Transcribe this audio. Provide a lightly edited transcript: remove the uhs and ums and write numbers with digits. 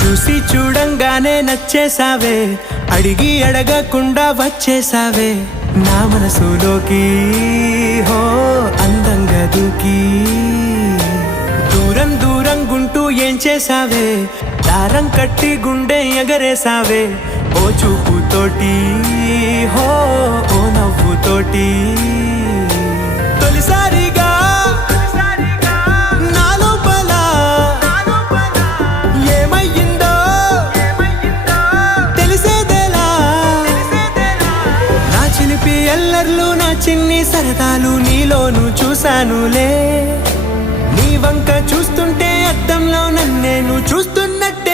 చూసి చూడంగానే నచ్చేసావే, అడిగి అడగకుండా వచ్చేసావే నా మనసులోకి. హో అందంగా దూకి దూరం దూరం గుంటూ ఏం చేసావే, దారం కట్టి గుండె ఎగరేసావే ఓ చూపుతోటి. హో ఓ నవ్వుతోటి తొలిసారిగా నా లోపల ఏమయ్యిందో తెలిసేదేలా. నా చిలిపి ఎల్లర్లు నా చిన్ని సరదాలు నీలోను చూశానులే. నీ వంక చూస్తుంటే అద్దంలో నన్నేను చూస్తున్నట్టు